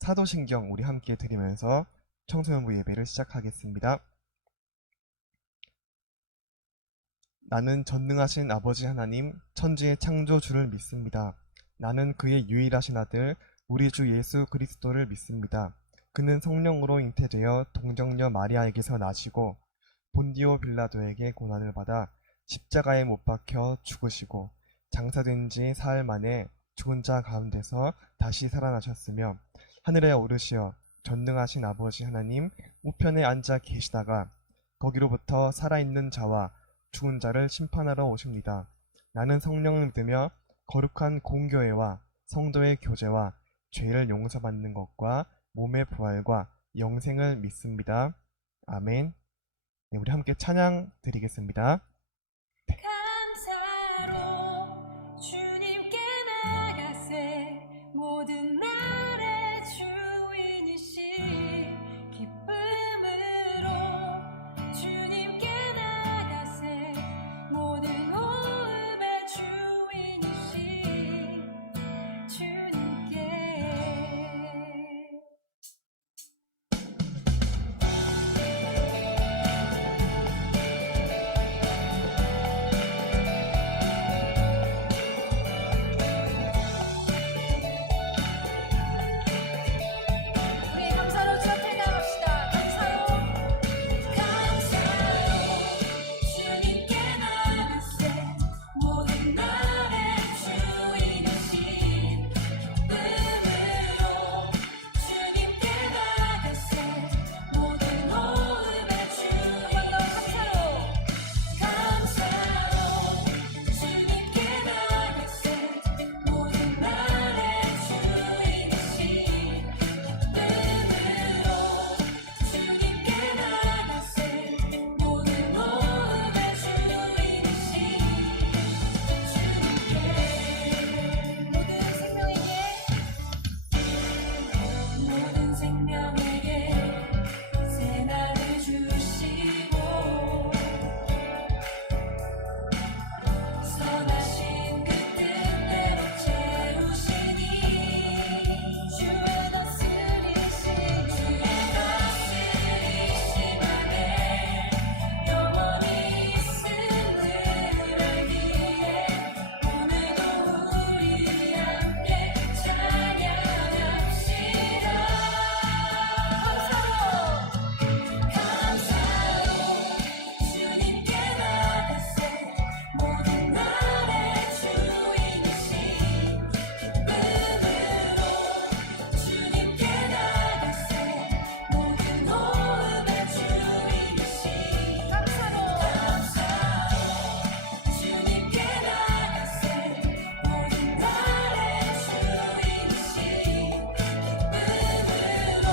사도신경 우리 함께 드리면서 청소년부 예배를 시작하겠습니다. 나는 전능하신 아버지 하나님, 천지의 창조주를 믿습니다. 나는 그의 유일하신 아들, 우리 주 예수 그리스도를 믿습니다. 그는 성령으로 잉태되어 동정녀 마리아에게서 나시고 본디오 빌라도에게 고난을 받아 십자가에 못 박혀 죽으시고 장사된 지 사흘 만에 죽은 자 가운데서 다시 살아나셨으며 하늘에 오르시어 전능하신 아버지 하나님 우편에 앉아 계시다가 거기로부터 살아있는 자와 죽은 자를 심판하러 오십니다. 나는 성령을 믿으며 거룩한 공교회와 성도의 교제와 죄를 용서받는 것과 몸의 부활과 영생을 믿습니다. 아멘. 네, 우리 함께 찬양 드리겠습니다. 감사로 주님께 나가세 모든 날의 주인이신 기쁨으로 주님께 나가세 모든 호흡의 주인이신 주님께 우리 감사로 주 앞에 나갑시다. 감사로 주님께 나가세 모든 날의 주인이신 기쁨으로 주님께 나가세 모든 호흡의 주인로 감사로 주님께 나가세 모든 날의 주인이신 주님께 나가세 모든 호흡의 주인이신 주님께 모든 생명에게 새 날을 주시고 선하신 그 뜻대로 채우시니 주의 다스리심 안에 영원히 있음을 알기에 오늘도 우리 함께 찬양합시다. 감사로 주님께 나가세 모든 날의 주인이신 기쁨으로 주님께 나가세 모든 호흡의 주인이신 감사로 주님께 나가세 모든 날의 주인이신 기쁨으로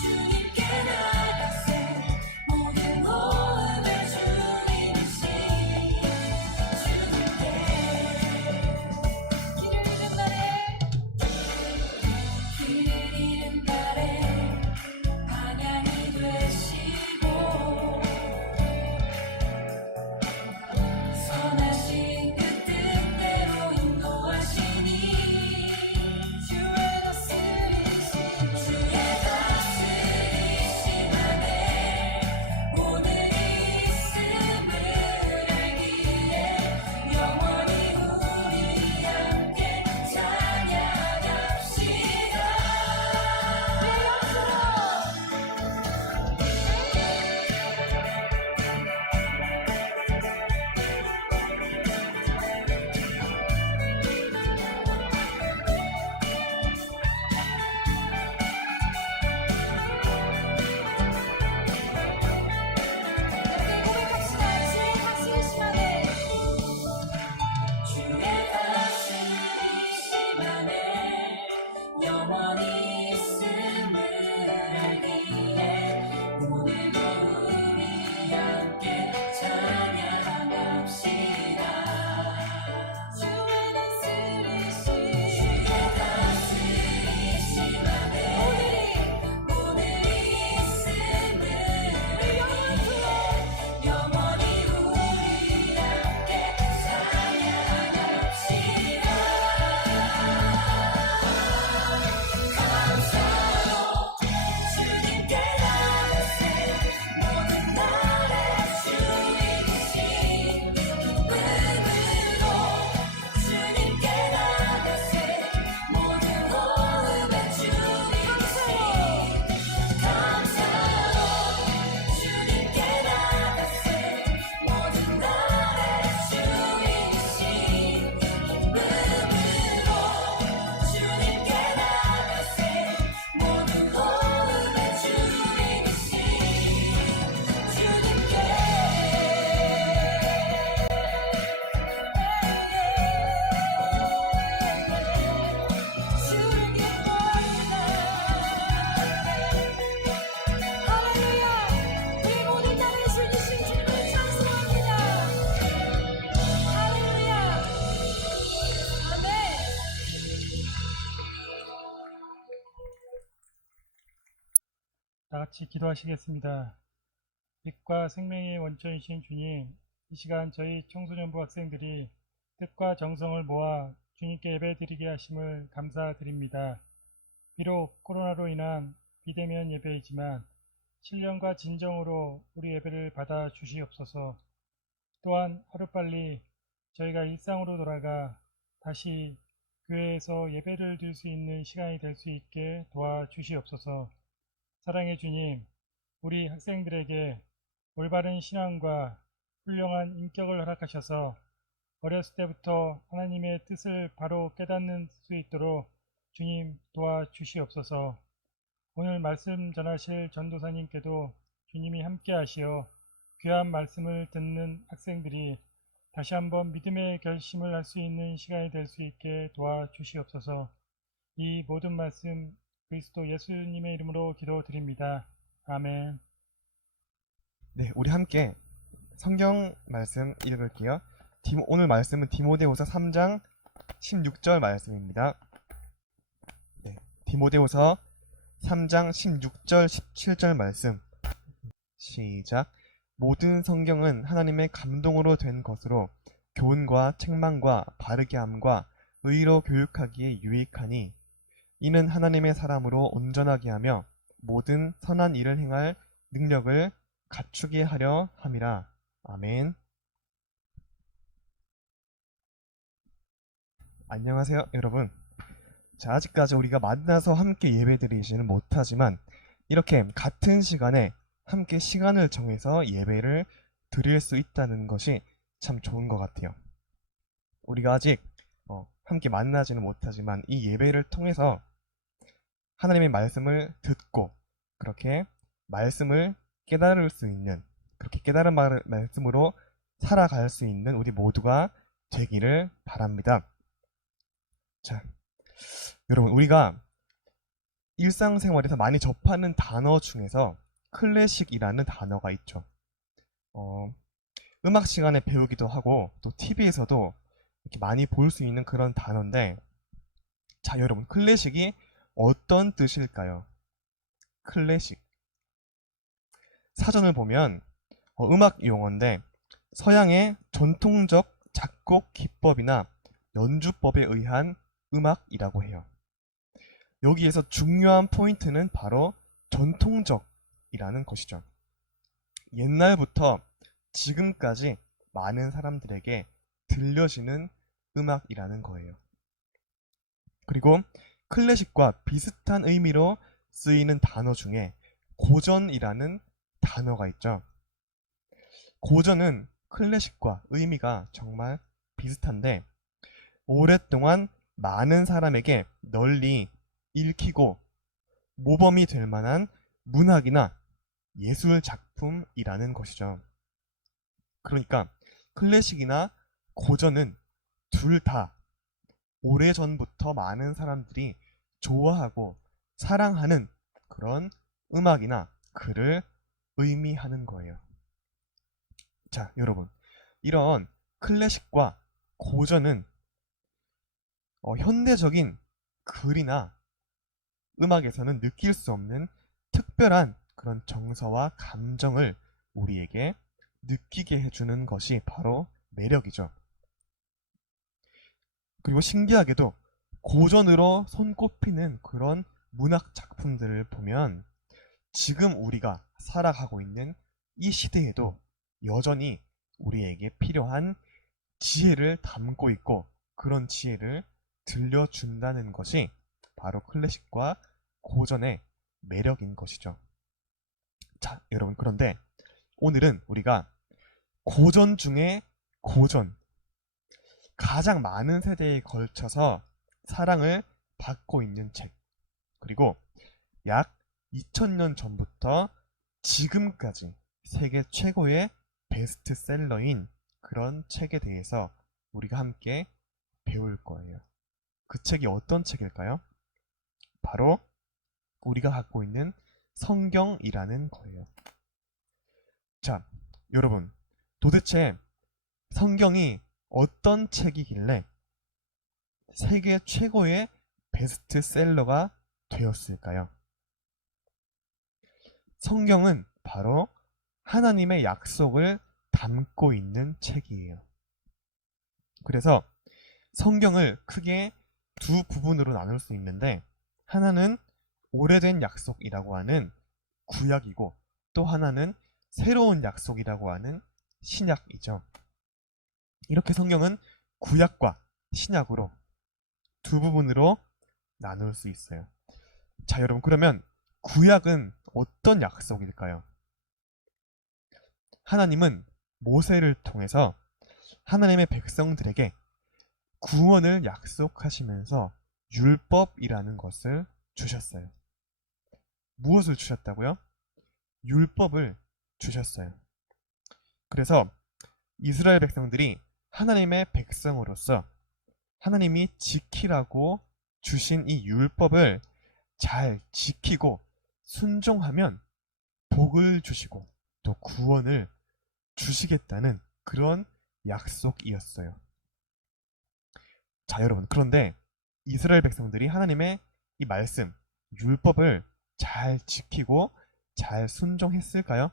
주님께 나가세 모든 호흡의 주인이신 주님께 길을 잃은 날에 방향이 되시고 선하신 그 뜻대로 인도하시니 주의 다스리심 안에 오늘 있음을 알기에 영원히 우리 함께 찬양합시다. 주의 다스리심 안에 영원히 있음을 알기에 오늘도 우리 함께 찬양합시다. 주의 다스리심 안에 오늘 있음을 알기에 영원히 우리 함께 찬양합시다. 다 같이 기도하시겠습니다. 빛과 생명의 원천이신 주님, 이 시간 저희 청소년부 학생들이 뜻과 정성을 모아 주님께 예배드리게 하심을 감사드립니다. 비록 코로나로 인한 비대면 예배이지만 신령과 진정으로 우리 예배를 받아 주시옵소서. 또한 하루빨리 저희가 일상으로 돌아가 다시 교회에서 예배를 드릴 수 있는 시간이 될 수 있게 도와주시옵소서. 사랑의 주님, 우리 학생들에게 올바른 신앙과 훌륭한 인격을 허락하셔서 어렸을 때부터 하나님의 뜻을 바로 깨닫는 수 있도록 주님 도와주시옵소서. 오늘 말씀 전하실 전도사님께도 주님이 함께 하시어 귀한 말씀을 듣는 학생들이 다시 한번 믿음의 결심을 할 수 있는 시간이 될 수 있게 도와주시옵소서. 이 모든 말씀 그리스도 예수님의 이름으로 기도드립니다. 아멘. 네, 우리 함께 성경 말씀 읽을게요. 오늘 말씀은 디모데후서 3장 16절 말씀입니다. 네, 디모데후서 3장 16절 17절 말씀. 시작. 모든 성경은 하나님의 감동으로 된 것으로 교훈과 책망과 바르게 함과 의로 교육하기에 유익하니 이는 하나님의 사람으로 온전하게 하며 모든 선한 일을 행할 능력을 갖추게 하려 함이라. 아멘. 안녕하세요, 여러분. 자, 아직까지 우리가 만나서 함께 예배드리지는 못하지만 이렇게 같은 시간에 함께 시간을 정해서 예배를 드릴 수 있다는 것이 참 좋은 것 같아요. 우리가 아직 함께 만나지는 못하지만 이 예배를 통해서 하나님의 말씀을 듣고 그렇게 말씀을 깨달을 수 있는, 그렇게 깨달은 말씀으로 살아갈 수 있는 우리 모두가 되기를 바랍니다. 자, 여러분, 우리가 일상생활에서 많이 접하는 단어 중에서 클래식이라는 단어가 있죠. 음악 시간에 배우기도 하고 또 TV에서도 이렇게 많이 볼 수 있는 그런 단어인데, 자, 여러분, 클래식이 어떤 뜻일까요? 클래식. 사전을 보면 음악 용어인데 서양의 전통적 작곡 기법이나 연주법에 의한 음악이라고 해요. 여기에서 중요한 포인트는 바로 전통적이라는 것이죠. 옛날부터 지금까지 많은 사람들에게 들려지는 음악이라는 거예요. 그리고 클래식과 비슷한 의미로 쓰이는 단어 중에 고전이라는 단어가 있죠. 고전은 클래식과 의미가 정말 비슷한데 오랫동안 많은 사람에게 널리 읽히고 모범이 될 만한 문학이나 예술 작품이라는 것이죠. 그러니까 클래식이나 고전은 둘 다 오래전부터 많은 사람들이 좋아하고 사랑하는 그런 음악이나 글을 의미하는 거예요. 자, 여러분, 이런 클래식과 고전은 현대적인 글이나 음악에서는 느낄 수 없는 특별한 그런 정서와 감정을 우리에게 느끼게 해주는 것이 바로 매력이죠. 그리고 신기하게도 고전으로 손꼽히는 그런 문학 작품들을 보면 지금 우리가 살아가고 있는 이 시대에도 여전히 우리에게 필요한 지혜를 담고 있고 그런 지혜를 들려준다는 것이 바로 클래식과 고전의 매력인 것이죠. 자, 여러분, 그런데 오늘은 우리가 고전 중에 고전, 가장 많은 세대에 걸쳐서 사랑을 받고 있는 책, 그리고 약 2000년 전부터 지금까지 세계 최고의 베스트셀러인 그런 책에 대해서 우리가 함께 배울 거예요. 그 책이 어떤 책일까요? 바로 우리가 갖고 있는 성경이라는 거예요. 자, 여러분, 도대체 성경이 어떤 책이길래 세계 최고의 베스트셀러가 되었을까요? 성경은 바로 하나님의 약속을 담고 있는 책이에요. 그래서 성경을 크게 두 부분으로 나눌 수 있는데, 하나는 오래된 약속이라고 하는 구약이고, 또 하나는 새로운 약속이라고 하는 신약이죠. 이렇게 성경은 구약과 신약으로 두 부분으로 나눌 수 있어요. 자, 여러분, 그러면 구약은 어떤 약속일까요? 하나님은 모세를 통해서 하나님의 백성들에게 구원을 약속하시면서 율법이라는 것을 주셨어요. 무엇을 주셨다고요? 율법을 주셨어요. 그래서 이스라엘 백성들이 하나님의 백성으로서 하나님이 지키라고 주신 이 율법을 잘 지키고 순종하면 복을 주시고 또 구원을 주시겠다는 그런 약속이었어요. 자, 여러분, 그런데 이스라엘 백성들이 하나님의 이 말씀, 율법을 잘 지키고 잘 순종했을까요?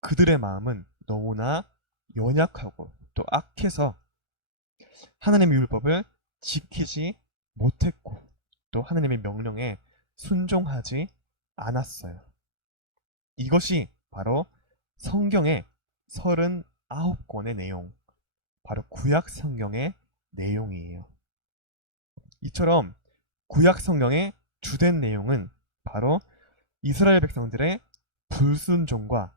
그들의 마음은 너무나 연약하고 또 악해서 하나님의 율법을 지키지 못했고 또 하나님의 명령에 순종하지 않았어요. 이것이 바로 성경의 39권의 내용, 바로 구약 성경의 내용이에요. 이처럼 구약 성경의 주된 내용은 바로 이스라엘 백성들의 불순종과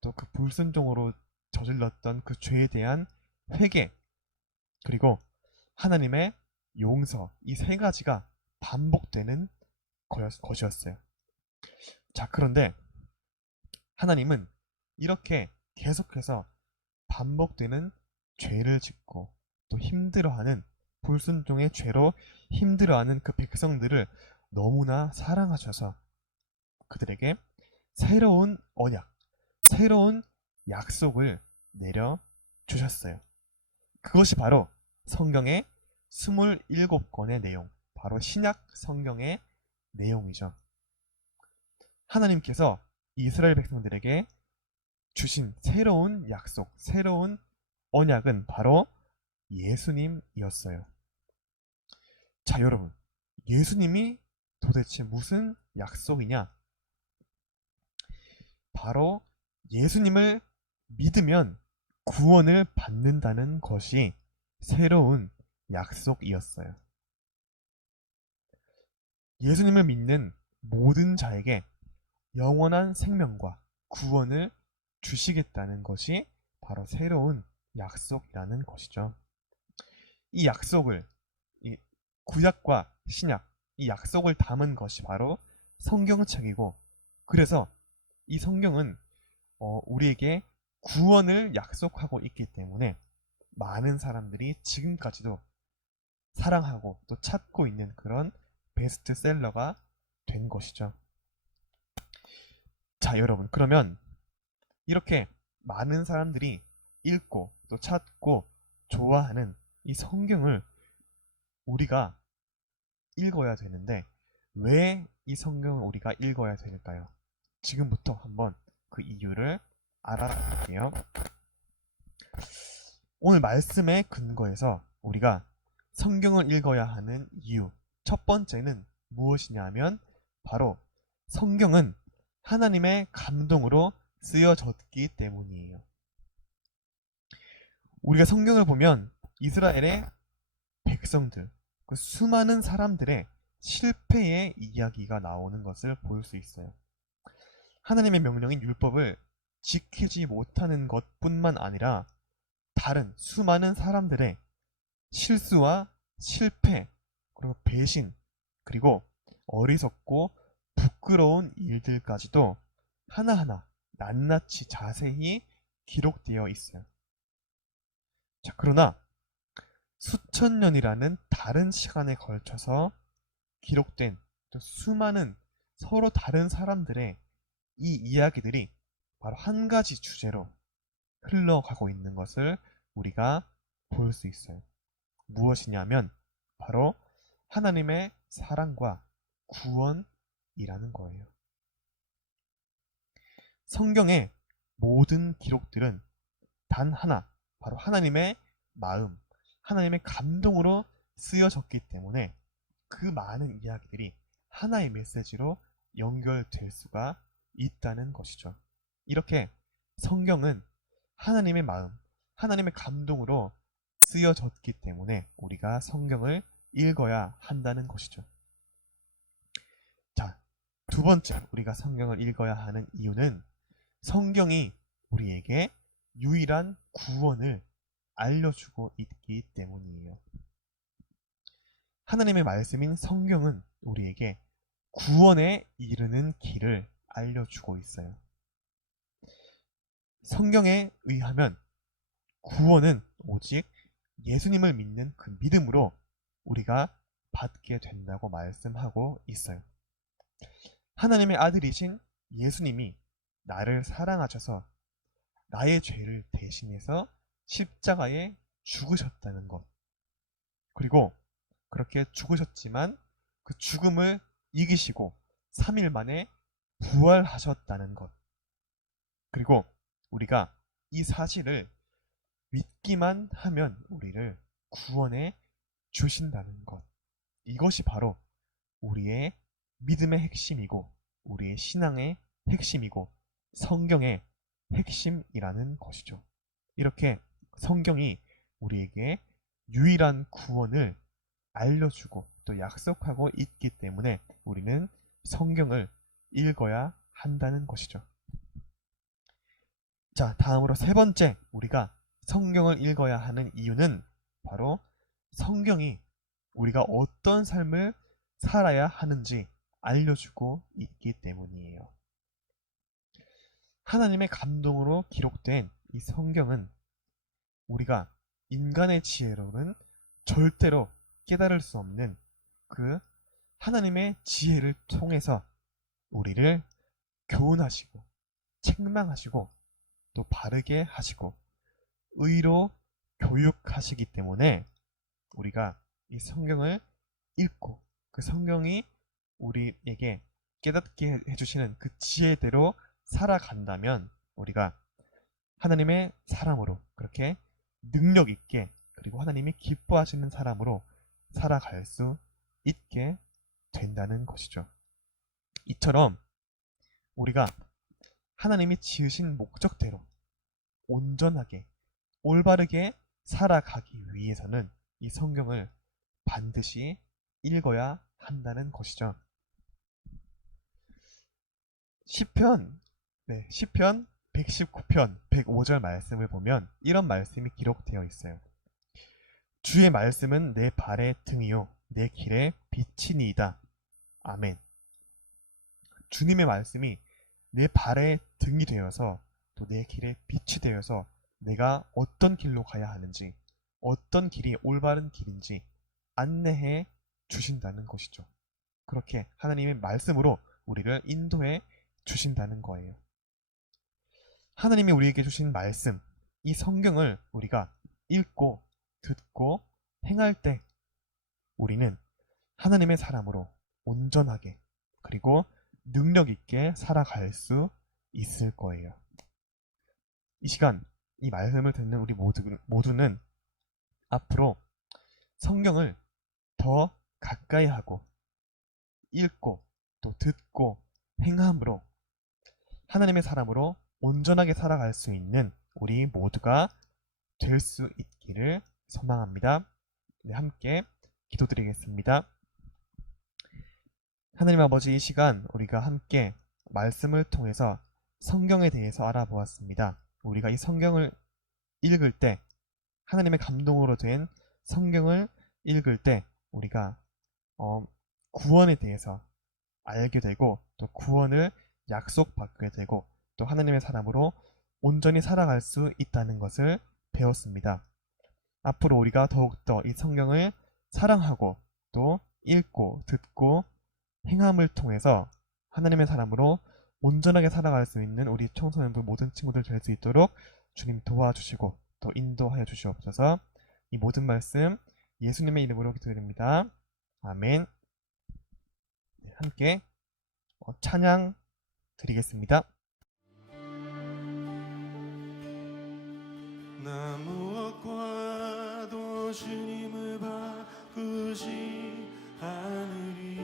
또 그 불순종으로 저질렀던 그 죄에 대한 회개, 그리고 하나님의 용서, 이 세 가지가 반복되는 것이었어요. 자, 그런데 하나님은 이렇게 계속해서 반복되는 죄를 짓고 또 힘들어하는, 불순종의 죄로 힘들어하는 그 백성들을 너무나 사랑하셔서 그들에게 새로운 언약, 새로운 약속을 내려 주셨어요. 그것이 바로 성경의 27권의 내용, 바로 신약 성경의 내용이죠. 하나님께서 이스라엘 백성들에게 주신 새로운 약속, 새로운 언약은 바로 예수님이었어요. 자, 여러분, 예수님이 도대체 무슨 약속이냐? 바로 예수님을 믿으면 구원을 받는다는 것이 새로운 약속이었어요. 예수님을 믿는 모든 자에게 영원한 생명과 구원을 주시겠다는 것이 바로 새로운 약속이라는 것이죠. 이 약속을, 이 구약과 신약, 이 약속을 담은 것이 바로 성경책이고, 그래서 이 성경은 우리에게 구원을 약속하고 있기 때문에 많은 사람들이 지금까지도 사랑하고 또 찾고 있는 그런 베스트셀러가 된 것이죠. 자, 여러분, 그러면 이렇게 많은 사람들이 읽고 또 찾고 좋아하는 이 성경을 우리가 읽어야 되는데, 왜 이 성경을 우리가 읽어야 될까요? 지금부터 한번 그 이유를 알아볼게요. 오늘 말씀의 근거에서 우리가 성경을 읽어야 하는 이유, 첫 번째는 무엇이냐 하면 바로 성경은 하나님의 감동으로 쓰여졌기 때문이에요. 우리가 성경을 보면 이스라엘의 백성들, 그 수많은 사람들의 실패의 이야기가 나오는 것을 볼 수 있어요. 하나님의 명령인 율법을 지키지 못하는 것뿐만 아니라 다른 수많은 사람들의 실수와 실패, 그리고 배신, 그리고 어리석고 부끄러운 일들까지도 하나하나 낱낱이 자세히 기록되어 있어요. 자, 그러나 수천 년이라는 다른 시간에 걸쳐서 기록된 또 수많은 서로 다른 사람들의 이 이야기들이 바로 한 가지 주제로 흘러가고 있는 것을 우리가 볼 수 있어요. 무엇이냐면 바로 하나님의 사랑과 구원 핵심이라는 거예요. 성경의 모든 기록들은 단 하나, 바로 하나님의 마음, 하나님의 감동으로 쓰여졌기 때문에 그 많은 이야기들이 하나의 메시지로 연결될 수가 있다는 것이죠. 이렇게 성경은 하나님의 마음, 하나님의 감동으로 쓰여졌기 때문에 우리가 성경을 읽어야 한다는 것이죠. 자, 두 번째 우리가 성경을 읽어야 하는 이유는 성경이 우리에게 유일한 구원을 알려주고 있기 때문이에요. 하나님의 말씀인 성경은 우리에게 구원에 이르는 길을 알려주고 있어요. 성경에 의하면 구원은 오직 예수님을 믿는 그 믿음으로 우리가 받게 된다고 말씀하고 있어요. 하나님의 아들이신 예수님이 나를 사랑하셔서 나의 죄를 대신해서 십자가에 죽으셨다는 것. 그리고 그렇게 죽으셨지만 그 죽음을 이기시고 3일 만에 부활하셨다는 것. 그리고 우리가 이 사실을 믿기만 하면 우리를 구원해 주신다는 것. 이것이 바로 우리의 믿음의 핵심이고 우리의 신앙의 핵심이고 성경의 핵심이라는 것이죠. 이렇게 성경이 우리에게 유일한 구원을 알려주고 또 약속하고 있기 때문에 우리는 성경을 읽어야 한다는 것이죠. 자, 다음으로 세 번째 우리가 성경을 읽어야 하는 이유는 바로 성경이 우리가 어떤 삶을 살아야 하는지 알려주고 있기 때문이에요. 하나님의 감동으로 기록된 이 성경은 우리가 인간의 지혜로는 절대로 깨달을 수 없는 그 하나님의 지혜를 통해서 우리를 교훈하시고 책망하시고 또 바르게 하시고 의로 교육하시기 때문에 우리가 이 성경을 읽고 그 성경이 우리에게 깨닫게 해주시는 그 지혜대로 살아간다면 우리가 하나님의 사람으로 그렇게 능력 있게 그리고 하나님이 기뻐하시는 사람으로 살아갈 수 있게 된다는 것이죠. 이처럼 우리가 하나님이 지으신 목적대로 온전하게 올바르게 살아가기 위해서는 이 성경을 반드시 읽어야 한다는 것이죠. 시편 119편 105절 말씀을 보면 이런 말씀이 기록되어 있어요. 주의 말씀은 내 발의 등이요 내 길의 빛이니이다. 아멘. 주님의 말씀이 내 발의 등이 되어서 또 내 길의 빛이 되어서 내가 어떤 길로 가야 하는지 어떤 길이 올바른 길인지 안내해 주신다는 것이죠. 그렇게 하나님의 말씀으로 우리를 인도해 주신다는 거예요. 하나님이 우리에게 주신 말씀, 이 성경을 우리가 읽고 듣고 행할 때 우리는 하나님의 사람으로 온전하게 그리고 능력 있게 살아갈 수 있을 거예요. 이 시간 이 말씀을 듣는 우리 모두는 앞으로 성경을 더 가까이 하고 읽고 또 듣고 행함으로 하나님의 사람으로 온전하게 살아갈 수 있는 우리 모두가 될 수 있기를 소망합니다. 네, 함께 기도드리겠습니다. 하나님 아버지, 이 시간 우리가 함께 말씀을 통해서 성경에 대해서 알아보았습니다. 우리가 이 성경을 읽을 때 하나님의 감동으로 된 성경을 읽을 때 우리가 구원에 대해서 알게 되고 또 구원을 약속받게 되고 또 하나님의 사람으로 온전히 살아갈 수 있다는 것을 배웠습니다. 앞으로 우리가 더욱더 이 성경을 사랑하고 또 읽고 듣고 행함을 통해서 하나님의 사람으로 온전하게 살아갈 수 있는 우리 청소년부 모든 친구들 될 수 있도록 주님 도와주시고 또 인도하여 주시옵소서. 이 모든 말씀 예수님의 이름으로 기도드립니다. 아멘. 함께 찬양 드리겠습니다. 나 무엇과도 주님을 바꾸지 않으리.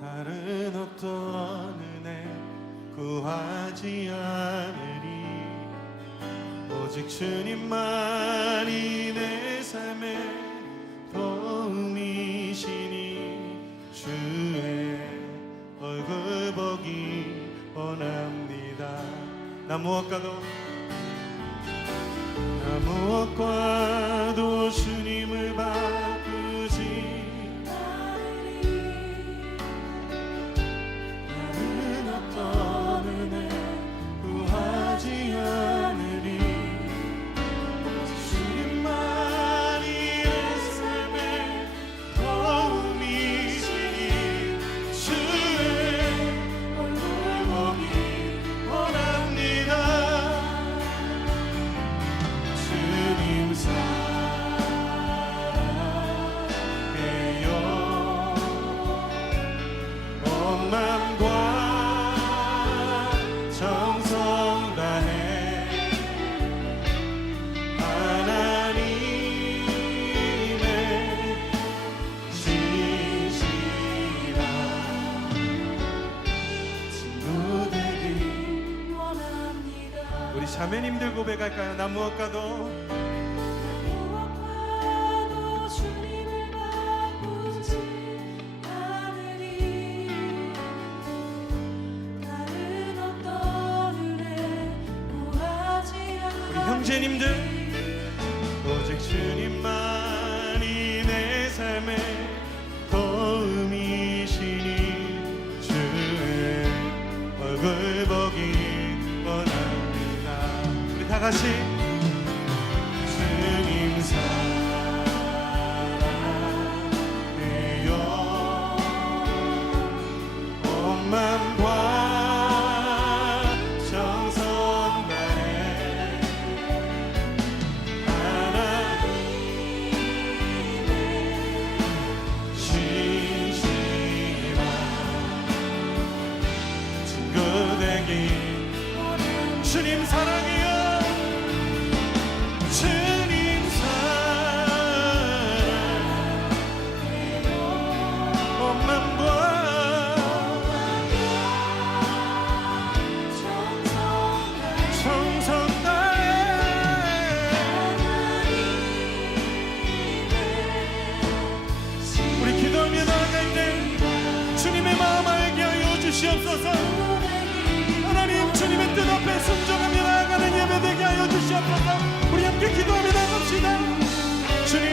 다른 어떤 은혜 구하지 않으리. 오직 주님만이 내 삶의 도움이시니 주의 얼굴 보기 원합니다. 나 무엇과도 주님을 바꾸지 않으리. 다른 어떤 은혜 구하지 않으리. 주님만이 내 삶의 도움이시니 주의 얼굴 보기 원합니다. 주님 사랑해요. 온 맘과 정성 다해 하나님의 진실한 친구 되기 원합니다. 우리 자매님들 고백할까요? 나 무엇과도 무엇과도 주님을 바꾸지 않으리. 다른 어떤 은혜 구하지 않으리. 우리 형제님들 오직 주님만이 내 삶의 도움이시니 주의 얼굴 보기 원합니다. 우리 다 같이 주님 사랑해요. 온 맘과 정성 다해 하나님의 진실한 친구 되기 주님 사랑해요. 주님 사랑해요. 온 맘과 정성 다해 우리 기도하며 나아갈 때 주님의 마음 알게 하여 주시옵소서. 하나님 주님의 뜻 앞에 순종하며 나아가는 예배 되게 하여 주시옵소서. 우리 함께 기도하며 나갑시다. 주님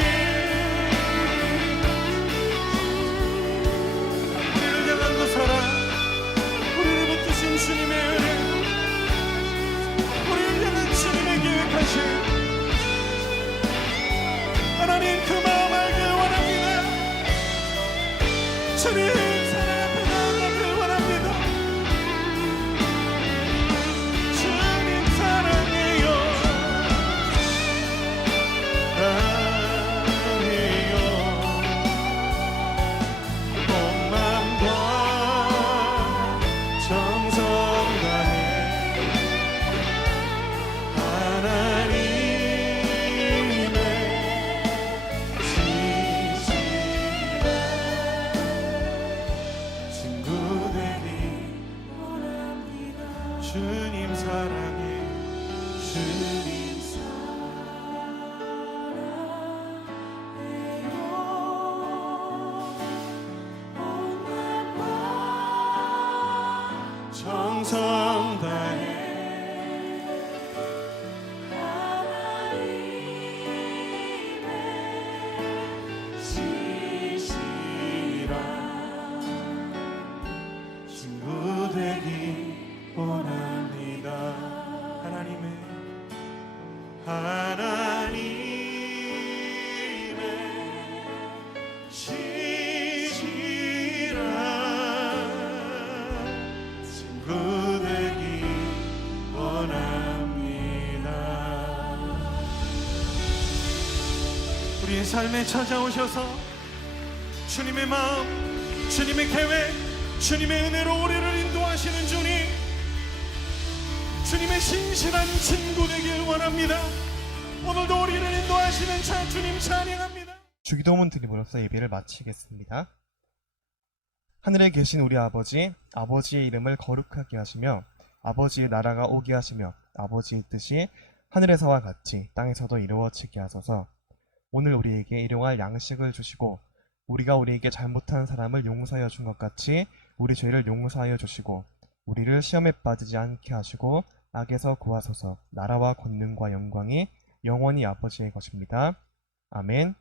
우리를 향한 그 사랑, 우리를 붙드신 주님의 은혜, 우리를 향한 주님의 계획하심 하나님 그 마음 알길 원합니다. 주님 사랑 앞에 나아가길 원합니다. 주님 사랑해요. 사랑해요. 온 맘과 정성 다해 하나님의 진실한 친구 되기 원합니다. 주님 사랑해. 주님 정성 다해 진실한 친구 되기 원합니다. 하나님의 진실한 친구 되기 원합니다. 우리의 삶에 찾아오셔서 주님의 마음 주님의 계획, 주님의 은혜로 우리를 인도하시는 주님, 주님의 신실한 친구 되길 원합니다. 오늘도 우리를 인도하시는 주님 찬양합니다. 주기도문 드림으로써 예배를 마치겠습니다. 하늘에 계신 우리 아버지, 아버지의 이름을 거룩하게 하시며 아버지의 나라가 오게 하시며 아버지의 뜻이 하늘에서와 같이 땅에서도 이루어지게 하소서. 오늘 우리에게 일용할 양식을 주시고 우리가 우리에게 잘못한 사람을 용서하여 준 것 같이 우리 죄를 용서하여 주시고 우리를 시험에 빠지지 않게 하시고 악에서 구하소서. 나라와 권능과 영광이 영원히 아버지의 것입니다. 아멘.